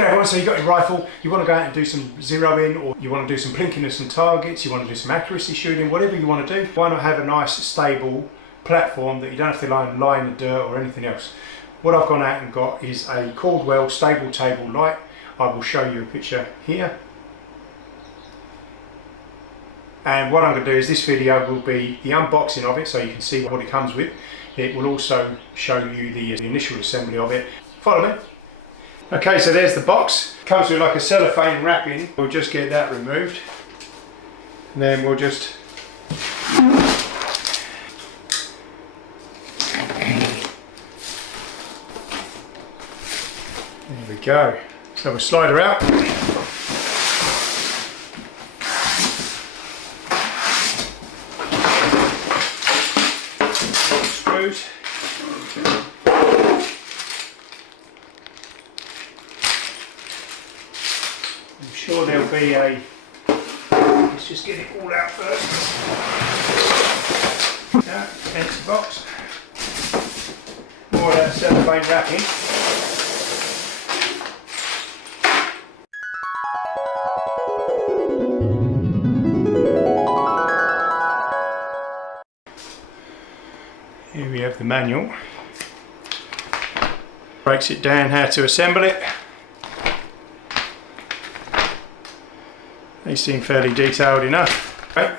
Okay everyone, so you've got your rifle, you want to go out and do some zeroing, or you want to do some plinking of some targets, you want to do some accuracy shooting, whatever you want to do. Why not have a nice stable platform that you don't have to lie in the dirt or anything else. What I've gone out and got is a Caldwell stable table light. I will show you a picture here. And what I'm going to do is this video will be the unboxing of it so you can see what it comes with. It will also show you the initial assembly of it. Follow me. Okay, so there's the box. It comes with like a cellophane wrapping. We'll just get that removed. And then we'll just... There we go. So we'll slide her out. Screws. I'm sure there'll be a... Let's just get it all out first. Yeah, empty box. More of that cellophane wrapping. Here we have the manual. Breaks it down how to assemble it. They seem fairly detailed enough. Right.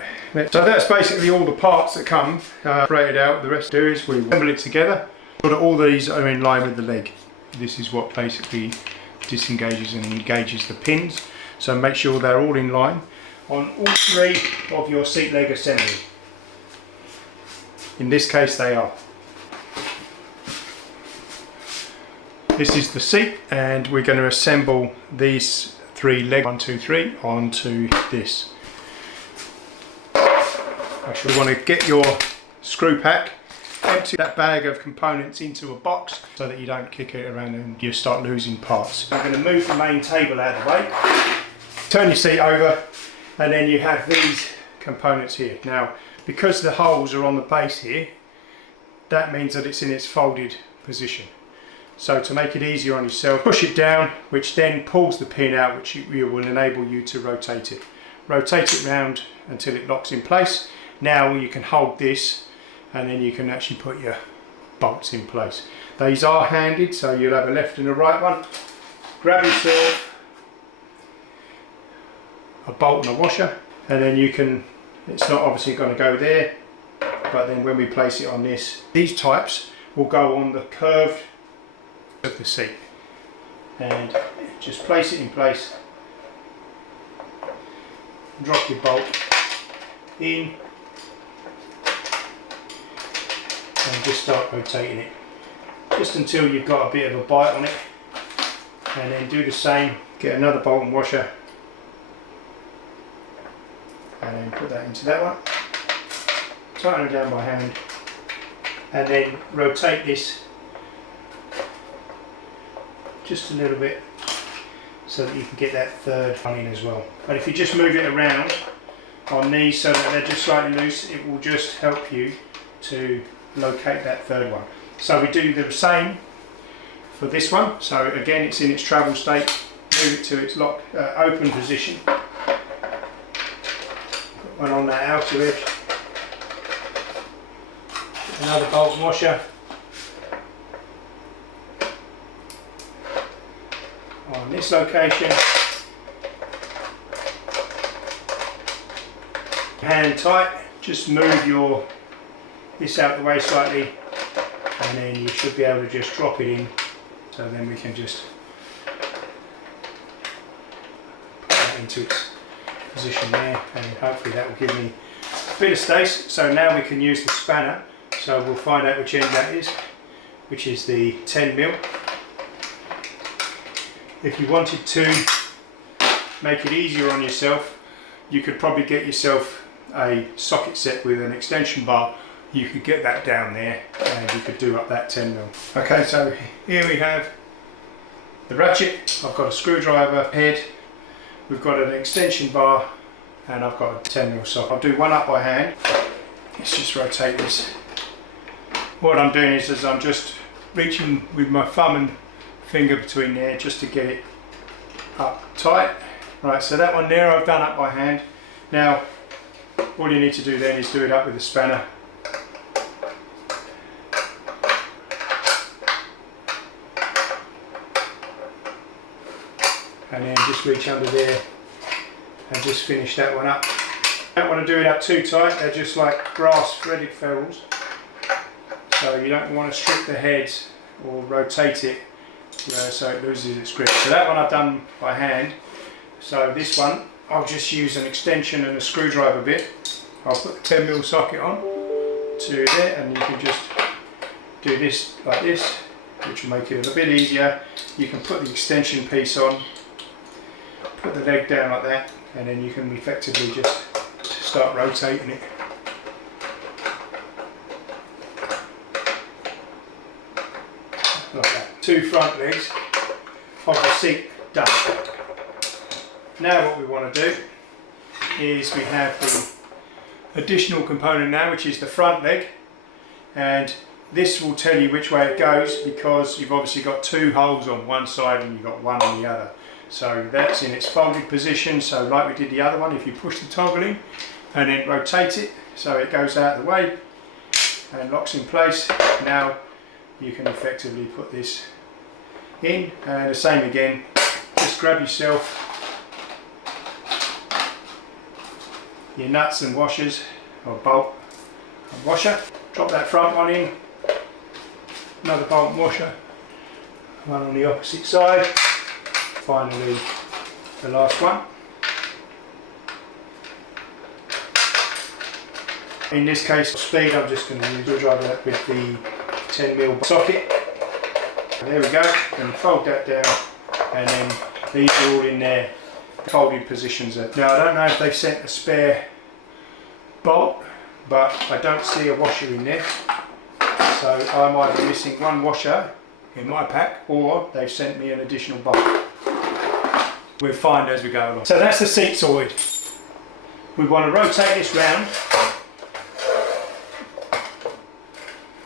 So that's basically all the parts that come separated out. The rest do is we assemble it together so that all these are in line with the leg. This is what basically disengages and engages the pins. So make sure they're all in line on all three of your seat leg assembly. In this case they are. This is the seat, and we're going to assemble these three legs, 1, 2, 3, onto this. You want to get your screw pack, empty that bag of components into a box so that you don't kick it around and you start losing parts. I'm going to move the main table out of the way, turn your seat over, and then you have these components here. Now, because the holes are on the base here, that means that it's in its folded position. So to make it easier on yourself, push it down, which then pulls the pin out, which will enable you to rotate it. Rotate it round until it locks in place. Now you can hold this, and then you can actually put your bolts in place. These are handed, so you'll have a left and a right one. Grab yourself a bolt and a washer, and then you can, it's not obviously going to go there, but then when we place it on this, these types will go on the curved of the seat, and just place it in place, drop your bolt in, and just start rotating it just until you've got a bit of a bite on it, and then do the same, get another bolt and washer, and then put that into that one, tighten it down by hand, and then rotate this just a little bit so that you can get that third one in as well. But if you just move it around on these so that they're just slightly loose, it will just help you to locate that third one. So we do the same for this one. So again, it's in its travel state, move it to its lock open position, put one on that outer edge, another bolt and washer on this location, hand tight, just move this out the way slightly, and then you should be able to just drop it in, so then we can just put that into its position there, and hopefully that will give me a bit of space. So now we can use the spanner, so we'll find out which end that is, which is the 10mm. If you wanted to make it easier on yourself, you could probably get yourself a socket set with an extension bar. You could get that down there and you could do up that 10mm. Okay, so here we have the ratchet. I've got a screwdriver head, we've got an extension bar, and I've got a 10mm socket. I'll do one up by hand. Let's just rotate this. What I'm doing is I'm just reaching with my thumb and finger between there just to get it up tight. Right, so that one there I've done up by hand. Now all you need to do then is do it up with a spanner. And then just reach under there and just finish that one up. You don't want to do it up too tight, they're just like brass threaded ferrules. So you don't want to strip the head or rotate it so it loses its grip. So that one I've done by hand. So this one I'll just use an extension and a screwdriver bit. I'll put the 10mm socket on to there, and you can just do this like this, which will make it a little bit easier. You can put the extension piece on, put the leg down like that, and then you can effectively just start rotating it. Like that. 2 front legs of the seat done. Now what we want to do is we have the additional component now, which is the front leg, and this will tell you which way it goes because you've obviously got 2 holes on one side and you've got 1 on the other. So that's in its folded position, so like we did the other one, if you push the toggle in and then rotate it so it goes out of the way and locks in place, now you can effectively put this in, and the same again, just grab yourself your nuts and washers, or bolt and washer, drop that front one in, another bolt and washer, one on the opposite side, finally the last one. In this case, speed, I'm just going to use a screwdriver with the 10mm socket. There we go, and fold that down, and then these are all in their folded positions. Now I don't know if they've sent a spare bolt, but I don't see a washer in there, so I'm either missing one washer in my pack or they've sent me an additional bolt. We'll find as we go along. So that's the seat sorted. We want to rotate this round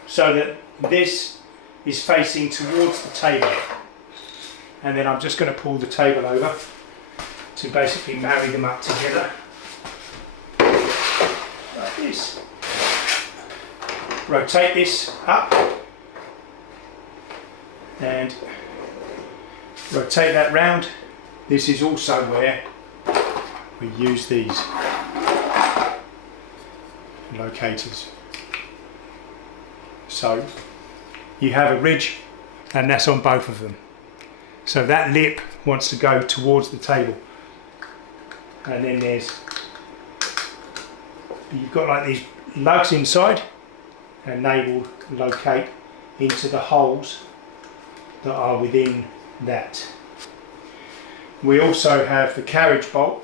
so that this is facing towards the table, and then I'm just going to pull the table over to basically marry them up together like this. Rotate this up and rotate that round. This is also where we use these locators. So you have a ridge, and that's on both of them. So that lip wants to go towards the table, and then you've got like these lugs inside, and they will locate into the holes that are within that. We also have the carriage bolt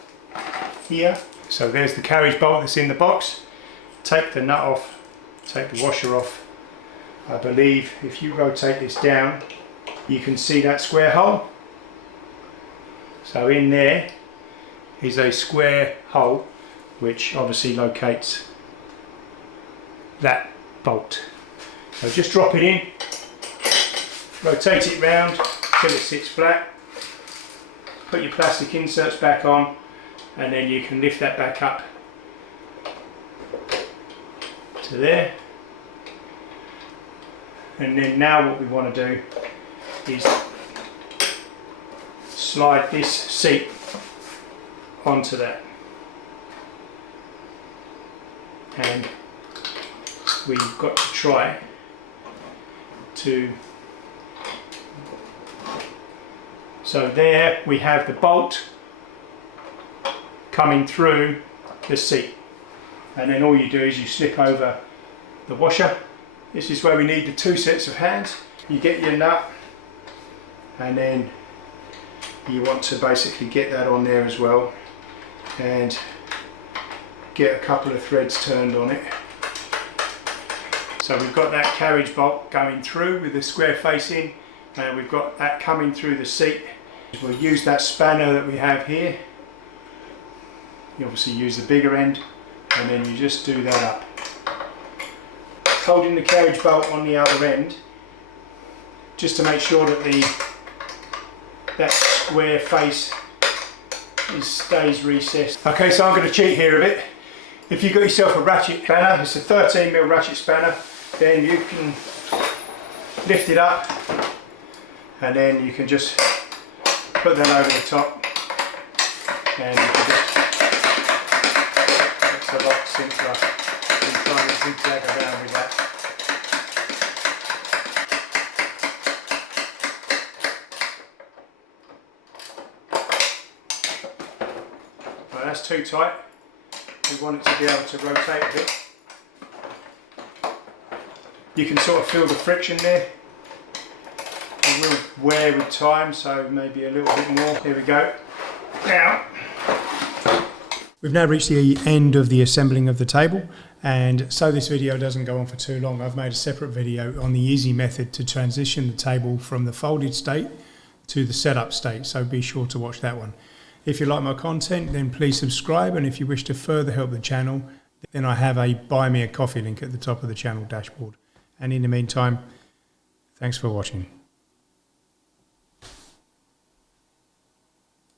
here. So there's the carriage bolt that's in the box. Take the nut off, take the washer off. I believe if you rotate this down, you can see that square hole. So in there is a square hole which obviously locates that bolt. So just drop it in, rotate it round till it sits flat, put your plastic inserts back on, and then you can lift that back up to there. And then now what we want to do is slide this seat onto that, and we've got to try to, so there we have the bolt coming through the seat, and then all you do is you slip over the washer. This is where we need the 2 sets of hands. You get your nut, and then you want to basically get that on there as well, and get a couple of threads turned on it. So we've got that carriage bolt going through with the square facing, and we've got that coming through the seat. We'll use that spanner that we have here. You obviously use the bigger end, and then you just do that up. Holding the carriage bolt on the other end, just to make sure that that square face stays recessed. Okay, so I'm going to cheat here a bit. If you've got yourself a ratchet spanner, it's a 13mm ratchet spanner, then you can lift it up and then you can just put that over the top and you can just, it's a lot simpler than trying to zigzag around with that. Right, that's too tight. We want it to be able to rotate a bit. You can sort of feel the friction there. It will wear with time, so maybe a little bit more. Here we go. Now, we've now reached the end of the assembling of the table, and so this video doesn't go on for too long, I've made a separate video on the easy method to transition the table from the folded state to the setup state, so be sure to watch that one. If you like my content, then please subscribe, and if you wish to further help the channel, then I have a buy me a coffee link at the top of the channel dashboard. And in the meantime, thanks for watching.